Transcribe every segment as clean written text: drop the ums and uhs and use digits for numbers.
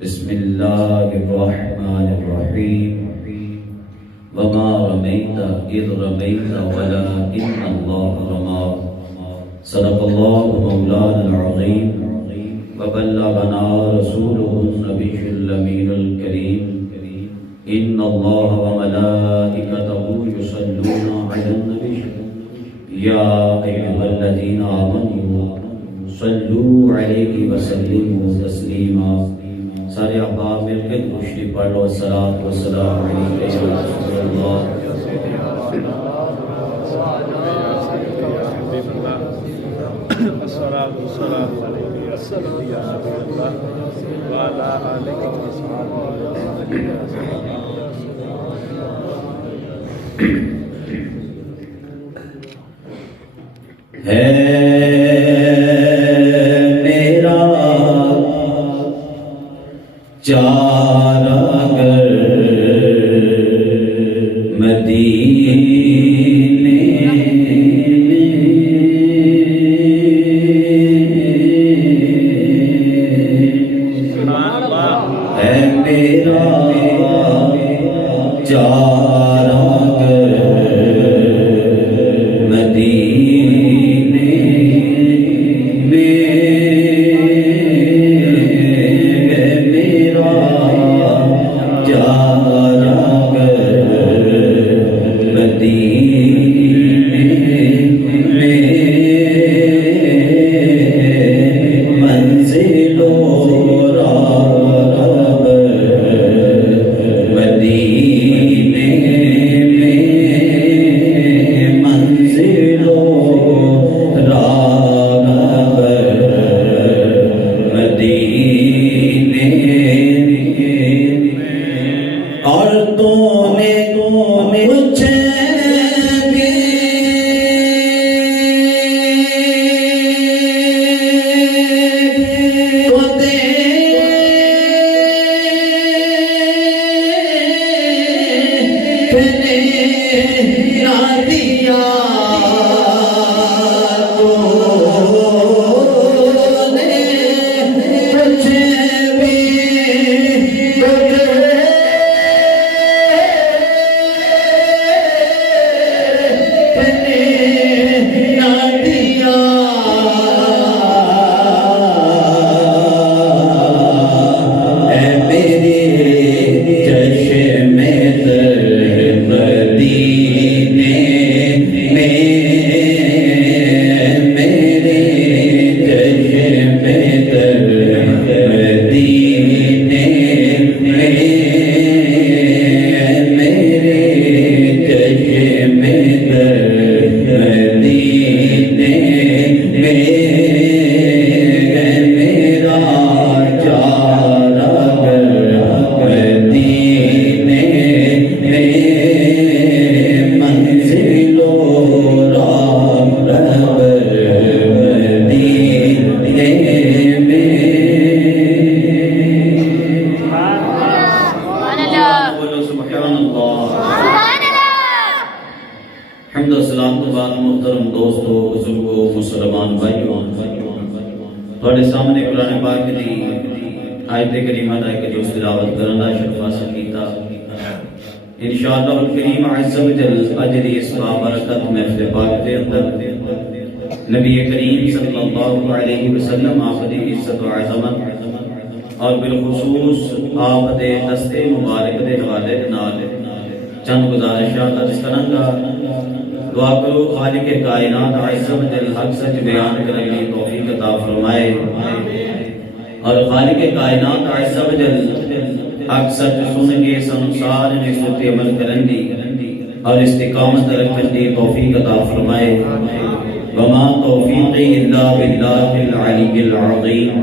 بسم اللہ الرحمن الرحیم وما رمیت اذ رمیت ولکن اللہ رمی صدق اللہ مولانا العظیم وبلغنا رسوله النبی الامین الکریم ان اللہ وملائکته یصلون علی النبی یا ایھا الذین آمنوا صلوا علیہ وسلموا تسلیما۔ سارے احباب مل کے درود پڑھ لو، الصلاۃ والسلام علیک یا رسول اللہ۔ الصلاۃ والسلام علیک یا سیدی یا حبیب اللہ وعلی آلہ وصحبہ چارہ گر مدینے ہے میرا چارہ گر مدینے تھوڑے سامنے قرآن پاک دی آیت کریمہ دا کہ جو تلاوت کرنا شرف حاصل کیتا انشاءاللہ الکریم عز و جل اجری اسبا برکت محفل پاک دے اندر نبی کریم صلی اللہ علیہ وسلم آپ دی عزت و عظمت اور بالخصوص آپ دے دست مبارک دے حوالے نال چند گزارشات عرض کرنگا۔ دعا کرو خالق کائنات عز و جل حق سچ بیان کرنے کی توفیق عطا فرمائے اور خالق کائنات عز و جل حق سچ سن کے سنسار نسبت عمل کرنے اور استقامت رکھنے کی توفیق عطا فرمائے۔ وما توفیقی الا باللہ العلی العظیم۔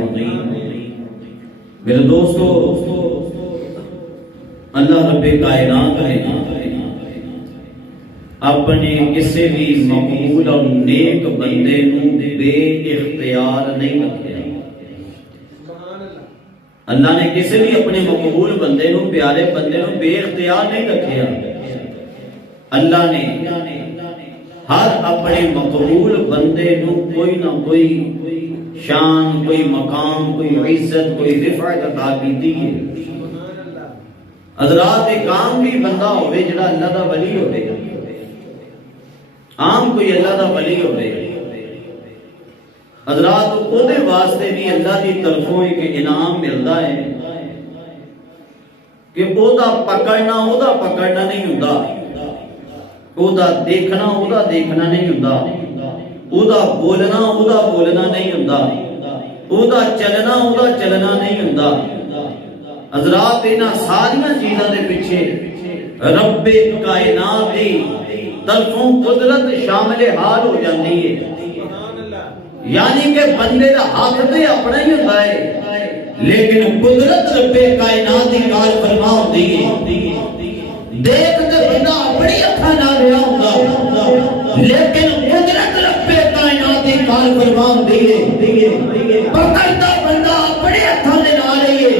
میرے دوستو، اللہ رب کائنات ہے اپنے کسی بھی مقبول اور نیک بندے نو بے اختیار نہیں رکھیا۔ اللہ نے کسی بھی اپنے مقبول بندے نو، پیارے بندے نو بے اختیار نہیں رکھیا۔ اللہ نے ہر اپنے مقبول بندے نو کوئی نہ کوئی شان، کوئی مقام، کوئی عزت، کوئی رفعت عطا کیتی ہے۔ حضرات ایک عام بھی بندہ ہوئے جڑا اللہ دا ولی ہوئے، عام کوئی اللہ دا ولی ہوئے، حضرات او دے واسطے بھی اللہ دی طرفوں ایک انعام ملدا ہے کہ او دا پکڑنا نہیں ہوندا، او دا دیکھنا نہیں ہوندا، او دا بولنا نہیں ہوندا، او دا چلنا نہیں ہوندا۔ حضرات انہاں ساریاں چیزاں دے پیچھے رب کائنات دی طرفوں قدرت شامل حال ہو جاندی ہے، یعنی کہ بندے دا ہاتھ تے اپنا ہی ہوتا ہے لیکن قدرت رب کائنات دی کار فرما ہوتی ہے۔ دیکھ تے بندہ اپنی اکھاں نال رہا ہوندا لیکن قدرت رب کائنات دی کار فرما ہوتی ہے۔ پکڑدا بندہ اپنے ہاتھاں دے نال ہی ہے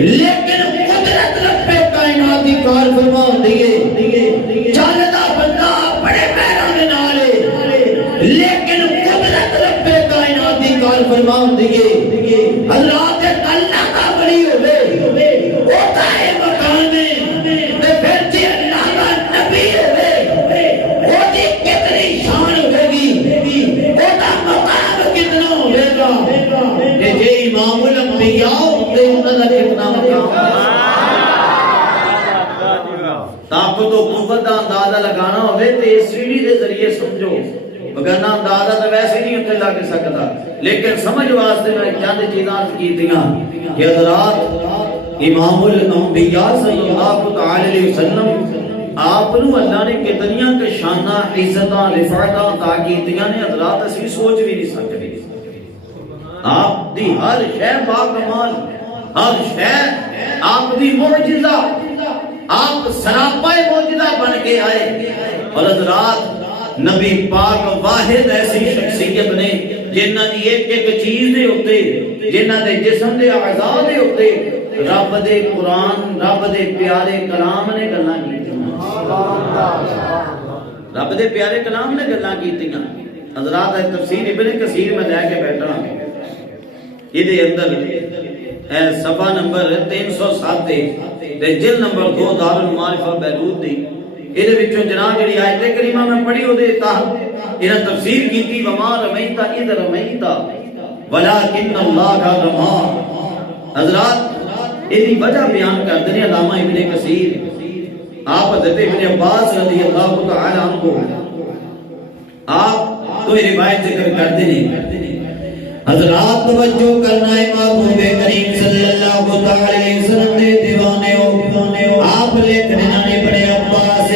لیکن قدرت رب کائنات دی کار فرما ہوتی ہے۔ چلدا بندہ اپنے پیراں دے نال ہے لیکن قدرت رب کائنات دی کار فرما ہوتی ہے۔ اللہ دے اللہ کا بڑی ہوئے ہوتا ہے مقام میں تے پھر جی اللہ کا نبی ہوئے ہوتی کتنی شان ہوئے گی، ہوتا مقام کتنا ہوئے گا کہ جے امام الانبیاء ہوتے انہوں نے کتنا مقام طاقت و قوت کا اندازہ لگانا ہوئے تو اس سیڑھی دے ذریعے سمجھو، وگرنہ اندازہ تو ویسے نہیں اتنے لگ سکتا، لیکن سمجھ واسطے میں چند چیزاں کیتیاں کہ حضرات امام الانبیاء صلی اللہ علیہ وسلم آپ نو اللہ نے کتنیاں کہ شانہ عزتاں رفعتاں عطا کیتیاں نے حضرات اسی سوچ بھی نہیں سکتے۔ آپ دی ہر شے با کمال، ہر شے آپ دی معجزہ، آپ سراپا معجزہ بن کے آئے، اور حضرات نبی پاک واحد ایسی شخصیت نے جنہ دی ایک ایک چیز دے ہوتے، جنہ دے جسم دے اعضاء دے ہوتے رب دے قرآن، رب دے پیارے کلام نے گلاں کیتیاں، رب دے پیارے کلام نے گلاں کیتیاں۔ حضرات تفسیر ابن کثیر میں لے کے بیٹھا یہ دے اندر صفحہ نمبر 307 تے جلد نمبر 2 دار المعارف بیروت دی یہ وچوں جناب جڑی آیت کریمہ میں پڑھی او دے تحت انہاں تفسیر کیتی وما رمیتا اذ رمیتا ولکن اللہ رما۔ حضرات اس کی وجہ بیان کرتے ہیں علامہ ابن کثیر، آپ حضرت ابن عباس رضی اللہ تعالی عنہ آپ کوئی روایت ذکر کرتے ہیں۔ حضرات توجہ کرنا ہے محبوب کریم صلی اللہ علیہ وسلم دے دیوانے ہو، آپ لکھنے نے بڑے عباس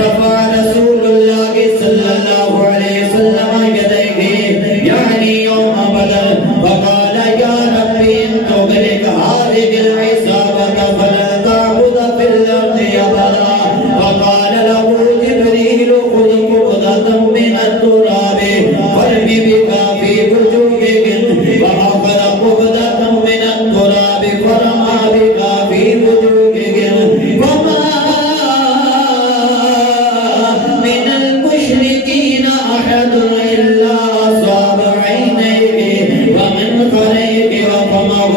رفع رسول اللہ صلی اللہ علیہ وسلم یدیہ یعنی یوم بدر وقال یا ربی ان تغرق هذه العصابة فلن تعبد في الارض ابدا، وقال له جبریل خذ قبضة من التراب فارمی بها في وجوههم وآخر قبضة من التراب فرمى بها في وجوههم وما من المشركين أحد إلا أصاب عينيه ومن خريق وفمه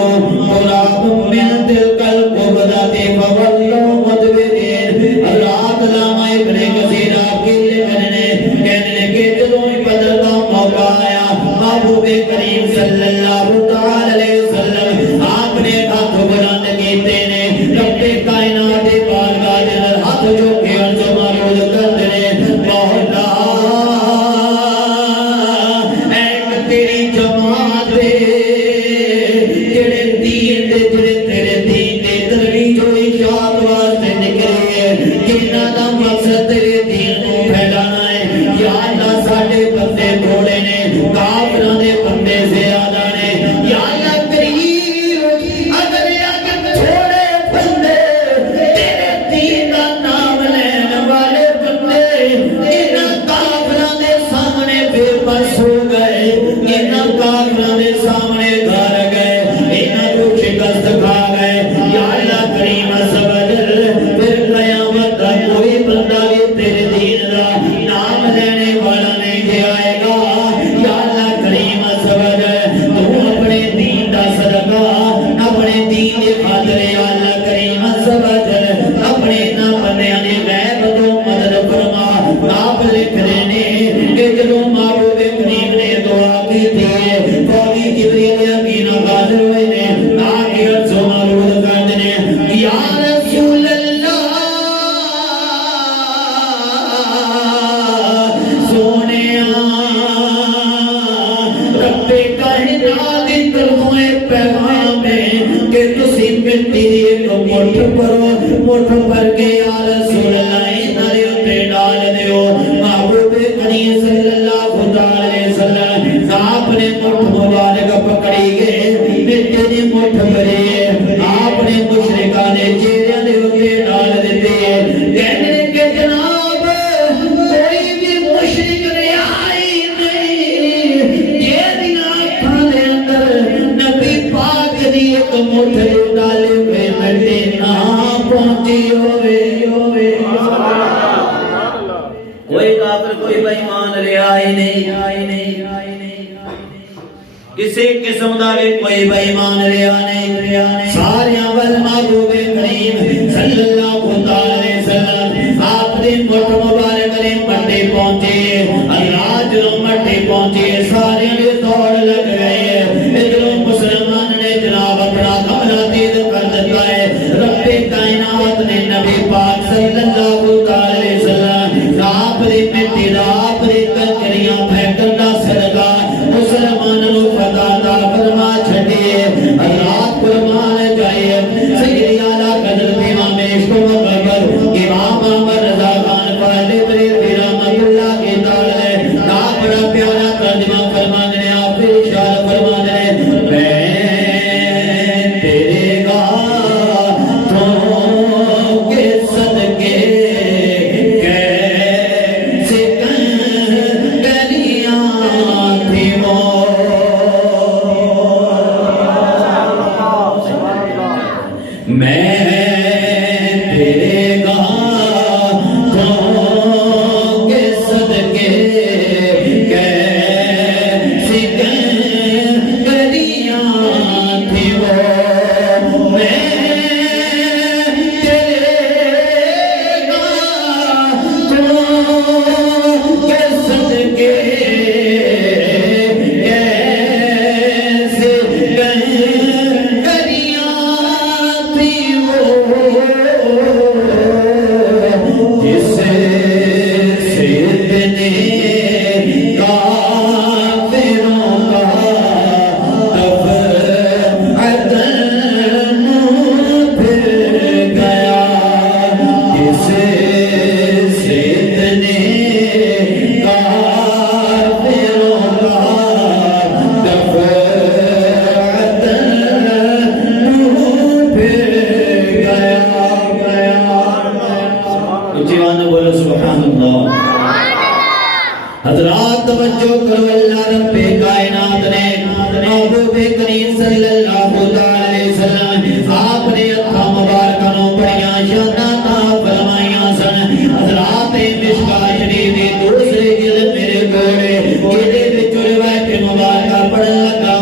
تراب من تلك القبضة فولوا مدبرين۔ اللہ علامہ ابن کثیر آپ کے لکھنے کہنے کے جدوں بدر کا موقع آیا، محبوب کریم صلی اللہ علیہ وسلم آپ نے ہاتھ بلند کیتے نے رب کائنات بارگاہ دے اندر ہاتھ جو کے عرض معروض کرتے نے، مولا ایک تیری جماعت دے جڑے دین دے جڑے تیرے دین دے ترویج و اشاعت واسطے نکلے جنہاں دا مقصد تیرے دین کو پھیلانا ہے، یا اللہ ساڈے بندے تھوڑے نے، کافراں دے بندے زیادہ نے، یا اللہ کریم اگر تھوڑے بندے تیرے دین دا نام لین والے بندے انہاں کافراں دے سامنے بے بس ہو گئے، انہاں کافراں دے سامنے گھر گئے، انہاں کو شکست مٹی دی ایک مٹھ پرو مٹھ پر کے یا رسول اللہ نارے اتے ڈال دیو محبوب کریم صلی اللہ علیہ وسلم آپ نے مٹھ مبارک پکڑی گئے مٹی دی مٹھ بھرے آپ نے مشرکان دے چہرے دے اتے ڈال دیتے کہنے کہ جناب کوئی بھی مشرک رہائی نہیں یہ آنکھاں دے اندر نبی پاک دی ایک مٹھ ڈالے ہوئے مٹی نہ پہنچی ہوئے کوئی کافر کوئی بے ایمان رہائی نہیں کسی قسم دا بھی کوئی بے ایمان رہا نہیں سارے اول محبوب کریم صلی اللہ علیہ وسلم آپ دی مٹھ مبارک نے مٹی پہنچی اللہ جو مٹی پہنچی سارے نے دوڑ لگ گئے ادھر مسلمان نے جناب اپنا قبلہ دید کر دیتا ہے رب کائنات نے نبی پاک صلی اللہ علیہ وسلم آپ دی مٹی دا آپ دی کنکریاں پھینکن دا صدقہ مسلمانوں فتح دا فرما چھڑیے اللہ قربان جائے سیدی اعلیٰ قدر امام عشق و مقبر امام احمد رضا خان پہلے بری رحمت اللہ کی تعالی نا بڑا پیارا ترجمہ فرمان نے آپ ارشاد فرمان نے میں تیرے گاہوں کے صدقے کیسے کنکریاں تھی وہ میں تیرے گاہوں کے صدقے کیسی کنکریاں تھی وہ میں تیرے گاہوں کے صدقے کیسے کنکریاں تھی وہ جس سید نے کافروں کا دفعتاً پھر گیا جس سید نے کافروں کا دفعتاً پھر گیا اچھی آنے بولو سبحان اللہ حضرات توجہ کرو اللہ رب کائنات نے محبوب کریم صلی اللہ علیہ وسلم آپ نے اتھا مبارکانوں بڑیاں شاناتا فرمائیاں سن حضرات مشکا شریف دی دوسرے جلد میرے گوڑے یہ بچ روایت مبارکہ پڑھن لگا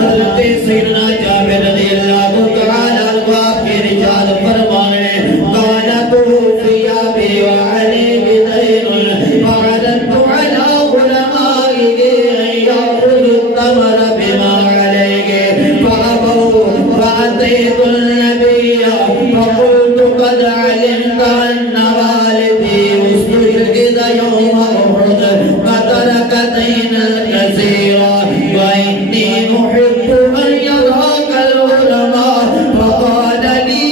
حضرت سیدنا جابر رضی اللہ تعالی عنہ کے رشاد فرمانے قال توفی ابی وعلی دین فعددت على علمائه ان يأخذوا الثمر بما عليه فأبوا فأتيت النبي فقلت قد علمت أن والدي استشهد يوم أحد فترك دينا كثيرا وإني أحب أن يراك العلماء فقال لي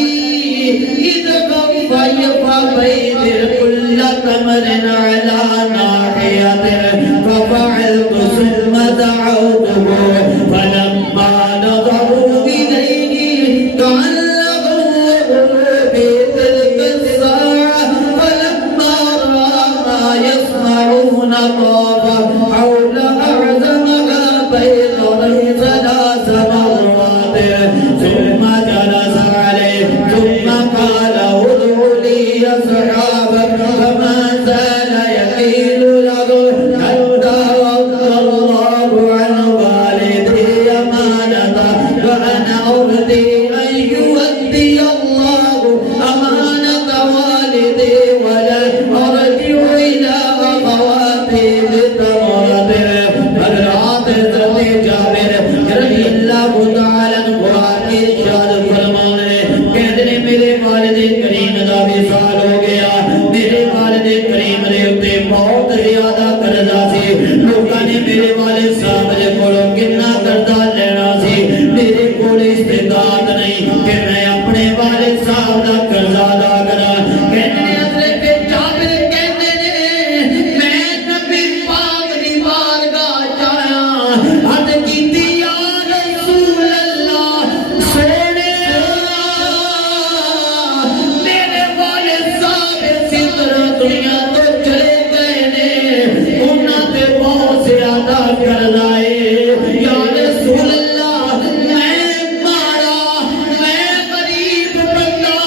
اذهب فبيدر كل ثمر على ناحيته ففعلت ثم دعوته فلما نظروا إليه تعلقوا في تلك الساعة فلما رأى ما يصنعون طاف حول أعظمها بيضا ثلاث مرات ثم جلس عليه ثم قال ادعوا لي أصحابك فما زال يقيل له حتى وقى الله عن والدي أمانته وأنا أرضي أن يودي الله أمانة والدي ولا أرجع إلى أخواتي بتمرته حضرات حضرت جابر رضی اللہ تعالی عنہ کے ارشاد فرمانے کہتے ہیں میرے والد کریم دا وصال ہو گیا میرے والد کریم نے اتے بہت زیادہ قرضہ سی لوگوں نے میرے والد صاحب دے کولوں کتنا قرضہ لینا سی میرے کول استطاعت نہیں کہ میں کرنا ہے یا رسول اللہ میں مارا میں غریب بندہ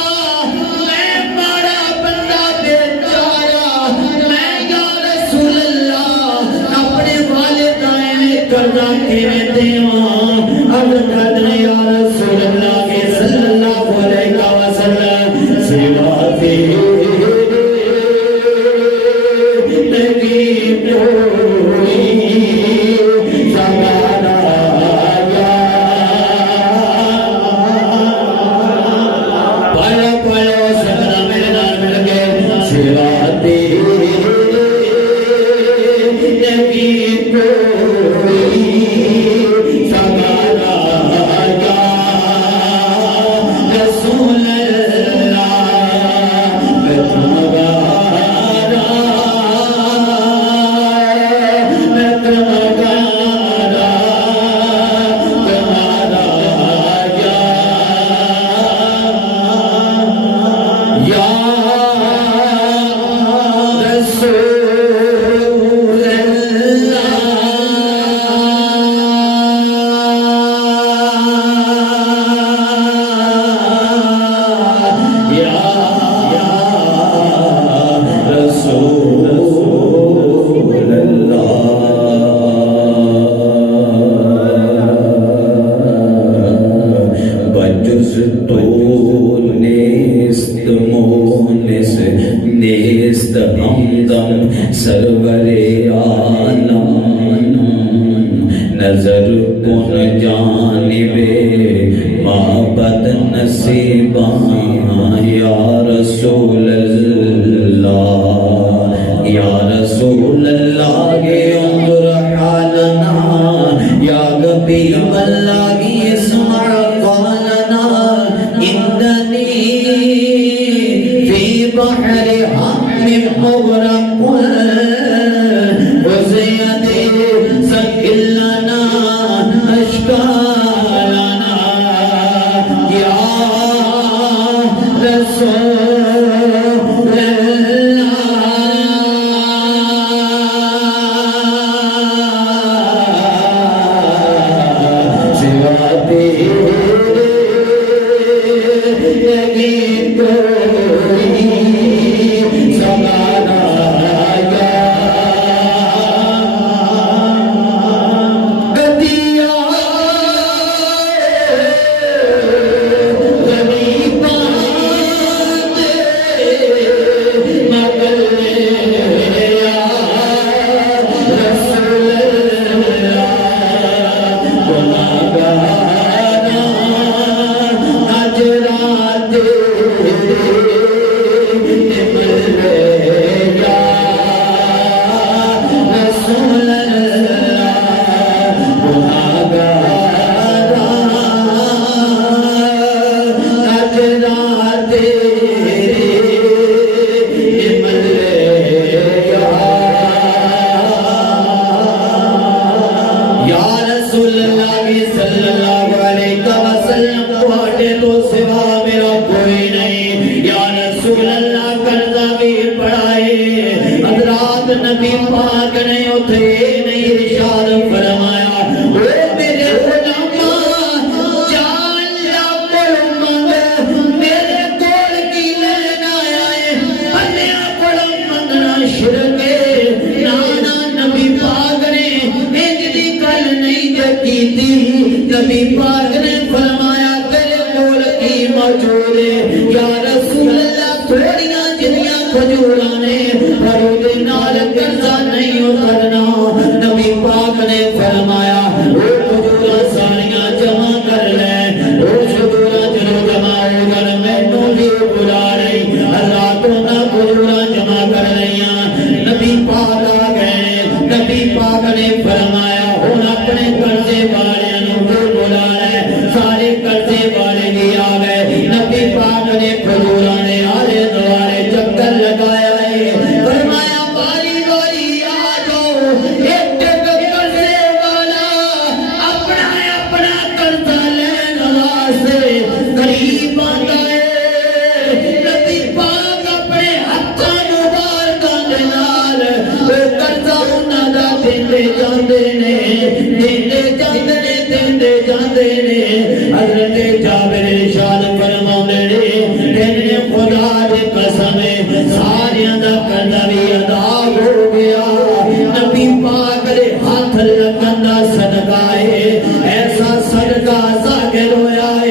میں مارا بندہ بیچارہ میں یا رسول اللہ اپنے والدین قرضہ کیویں دیواں اب کہتے ہیں یا رسول اللہ کے صلی اللہ علیہ وسلم سوا تیرے سرور عالم نظر کن جانب معبد نصیباں یا رسول اللہ یا رسول اللہ یہ انظر حالنا یا حبیب اللہ یہ اسمع قالنا اننی فی بحر ہم مغرق نبی پاک نے اتھے نہیں ارشاد فرمایا اے میرے غلامہ جان لا منگ میرے کول کی لینا آئے انیا کول منگنا شرکے نانا نبی پاک نے انجلی کل نہیں جکی تھی نبی پاک نے فرمایا تیرے کول کی موجود ہے یا رسول اللہ تھوڑیاں جنیاں کھجورانے فرود نال قرضہ نہیں اترنا نبی پاک نے فرمایا او کھجورا ساریاں جمع کر لیں او شکورا جنو جمع ہو کر میں تو بھی بلا رہی اللہ تو نہ کھجورا جمع کر رہی نبی پاک آ گئے نبی پاک نے فرمایا ہن اپنے قرضے والے انہوں بلا رہے سارے قرضے والے بھی آ گئے نبی پاک نے کھجورا نے آلے دوارے چکر لگایا ہے فرمایا باری باری آ جاؤ ایک قرضے والا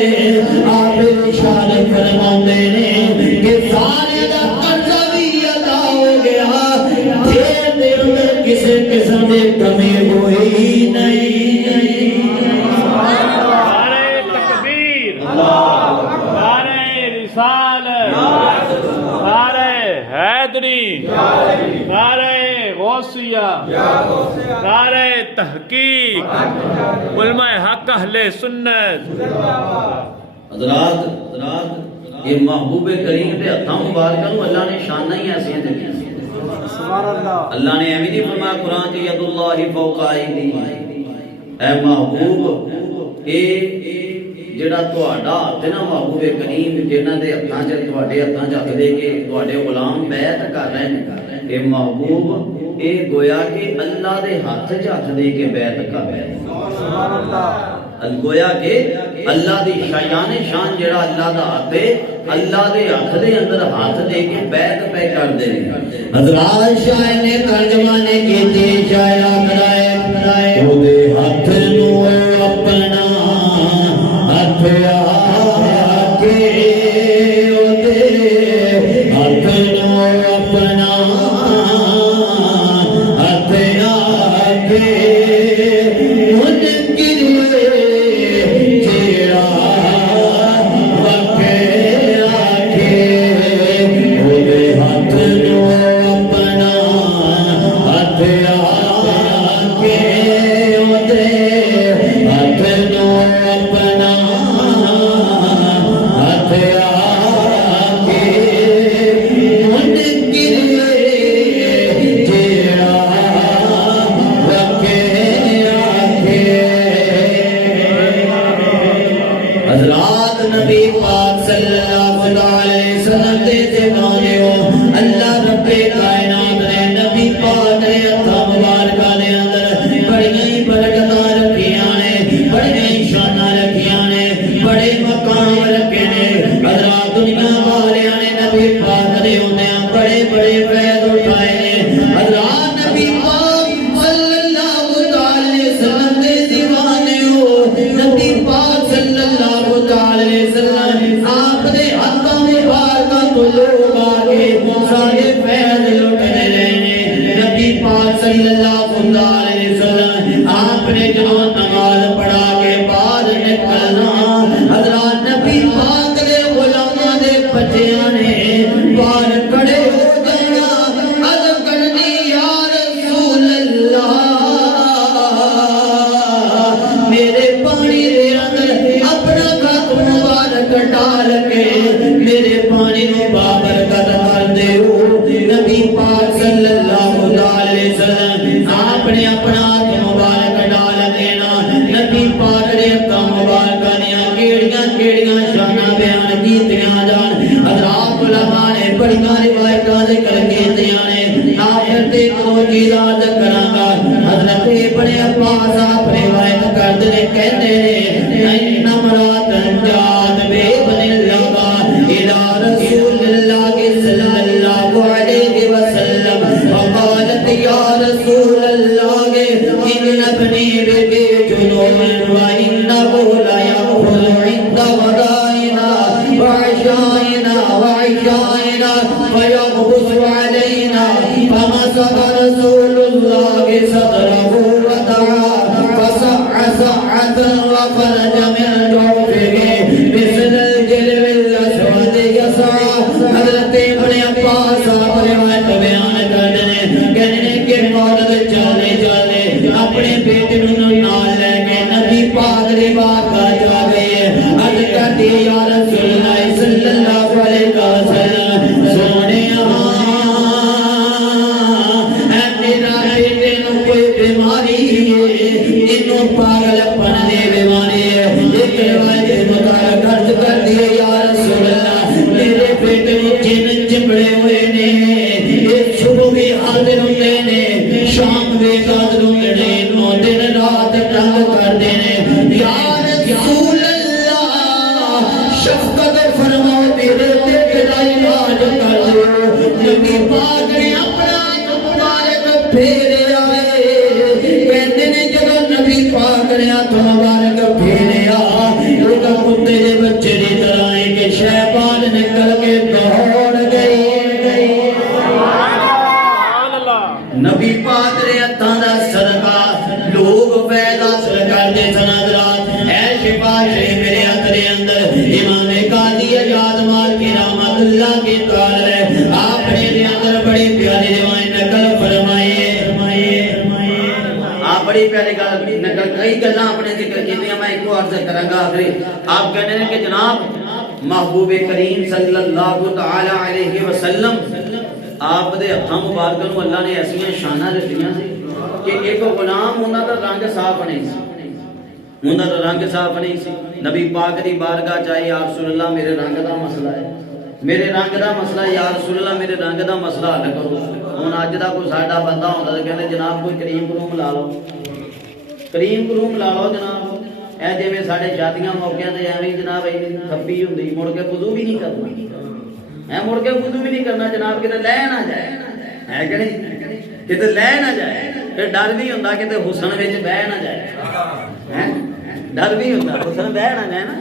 آپ ارشاد فرماتے ہیں کہ سارے دا قرضہ بھی ادا ہو گیا، پھر دے اندر کسی قسم کی کمی ہوئی نہیں۔ نعرہ تکبیر، نعرہ رسالت، نعرہ حیدری، نعرہ غوثیہ، نعرہ تحقیق، علماء حق اہل سنت۔ حضرات یہ محبوب کریم دے ہتھاں مبارکاں نوں اللہ نے شاناں ہی ایسیاں دتیاں۔ اللہ نے ایویں نہیں فرمایا قرآن چ ید اللہ فوق ایدیہم، اے محبوب اے جڑا تہاڈا ہاتھ ہے نا محبوب کریم جنہاں دے ہتھاں چ تہاڈے ہتھاں چ ہتھ دے کے تہاڈے غلام بیعت کر رہے ہیں، اے محبوب اے گویا کہ اللہ دے ہاتھ چ ہاتھ دے کے بیعت کر رہے ہیں۔ سبحان اللہ، گویا کہ اللہ دی شایان شان جڑا اللہ دا ہاتھ ہے، اللہ دے ہاتھ دے اندر ہاتھ دے کے بیعت پہ کر دے۔ حضرات شاعر نے ترجمانے کیتے، شاعر آکھدا او دے ہاتھ نو اپنا ہاتھ آکے، او دے ہاتھ نو اپنا ہاتھ آکے، پھیریا تو مبارک پھیریا، امام قاضی اجاد مالکی رحمت اللہ کی تعالی آپ نے دے اندر بڑی پیاری روایت نقل فرمائے آپ بڑی پیاری گل نقل کئی گلاں اپنے ذکر کیتیاں میں ایک عرض کراں گا آخری آپ کہنے ہیں کہ جناب محبوب کریم صلی اللہ تعالی علیہ وسلم آپ دے ہاتھاں مبارکاں نوں اللہ نے ایسیاں شاناں دتیاں سی کہ ایک غلام انہاں دا رنگ صاف نہیں سی انہاں دا رنگ صاف نہیں سی نبی پاک دی بارگاہ چاہے یا رسول اللہ میرے رنگ دا مسئلہ ہے میرے رنگ دا مسئلہ ہے یا رسول اللہ میرے رنگ دا مسئلہ حل کرو ہن اج دا کوئی ساڈا بندہ ہوندا تے کہندے جناب کوئی کریم کروم لا لو کریم کروم لا لو جناب اے جویں ساڈے شادیاں موقعیاں تے ایویں جناب اے کھپی ہوندی مڑ کے وضو بھی نہیں کرنا اے مڑ کے وضو بھی نہیں کرنا جناب کتے لے نہ جائے ہے کہ نہیں کتے لے نہ جائے پھر ڈر بھی ہوندا کتے حسن وچ بہ نہ جائے ہیں ڈر بھی ہوندا حسن بہ نہ جائے نا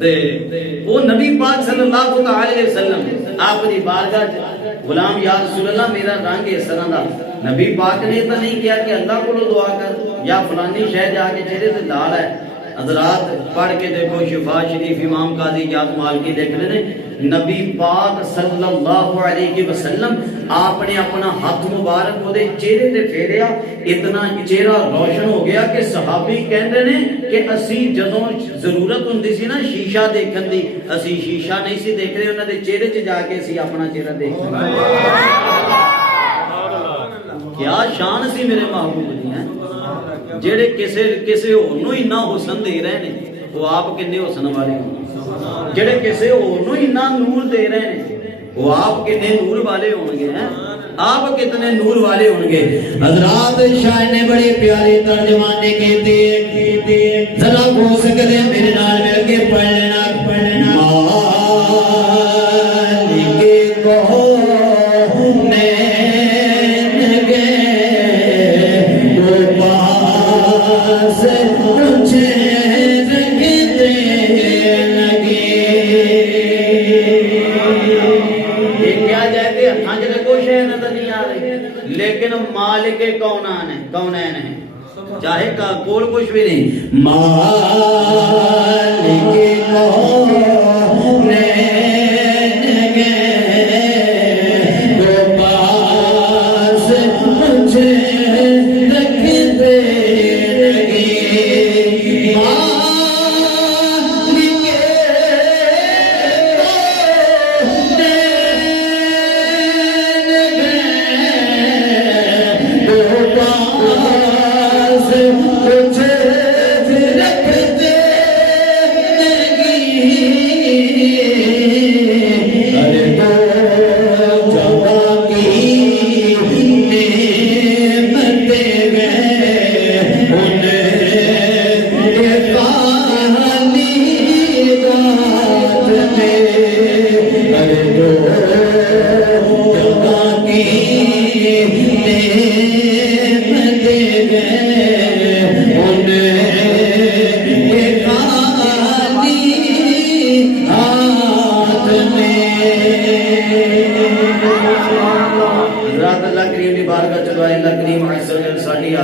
تے وہ نبی پاک صلی اللہ علیہ وسلم آپ دی بارگاہ غلام یا رسول اللہ میرا رنگ اس طرح دا نبی پاک نے تو نہیں کیا کہ اللہ کو دعا کر یا فلانی شے جا کے چہرے تے لال ہے حضرات پڑھ کے دیکھو شفا شریف امام قاضی اجاد مالکی لکھ رہے ہیں نبی پاک صلی اللہ علیہ وسلم آپ نے اپنا ہاتھ مبارک وہ چہرے تے پھیریا اتنا چہرہ روشن ہو گیا کہ صحابی کہندے نے کہ اسی جدوں ضرورت ہوندی سی نا شیشہ دیکھن دی اسی شیشہ نہیں سی دیکھ رہے انہاں دے چہرے 'چ جا کے اسی اپنا چہرہ دیکھنا کیا شان سی میرے محبوب دی ہیں جڑے کسے ہور نوں اتنا حسن دے رہے نے وہ آپ کنے حسن والے ہوں جڑے کسے ہور نوں اتنا نور دے رہے نے وہ آپ کنے نور والے ہوں گے ہیں آپ کتنے نور والے ہوں گے حضرات شاعر نے بڑے پیارے ترجمانے کہتے ذرا ہو سکتے میرے نال مل کے پڑھ لینا مالک کو لیکن مالک کونین ہے چاہے کول کچھ بھی نہیں مالک کونین کے تو پاس مجھے رکھتے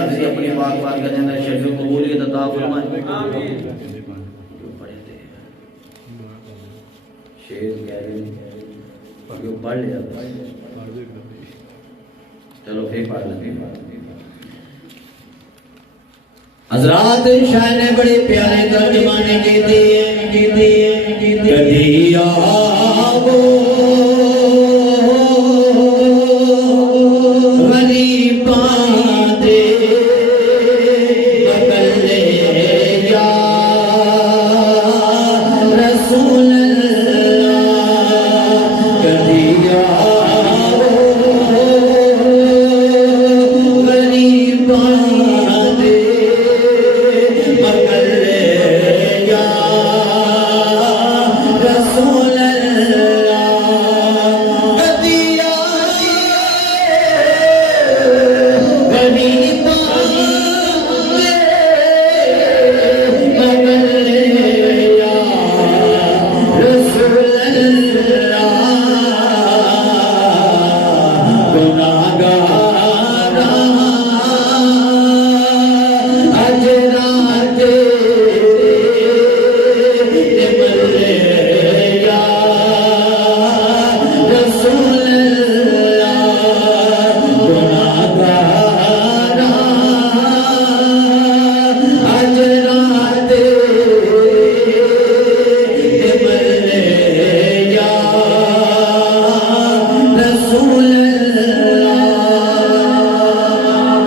لگے اپنی پاک بارگاہ کے اندر شرف قبولیت عطا فرمائے شیر کہہ رہے ہیں جو پڑھ لیا چلو پھر پڑھ لیں حضرات شاعر نے بڑے پیارے ترجمانے کہتے ہیں کدی آو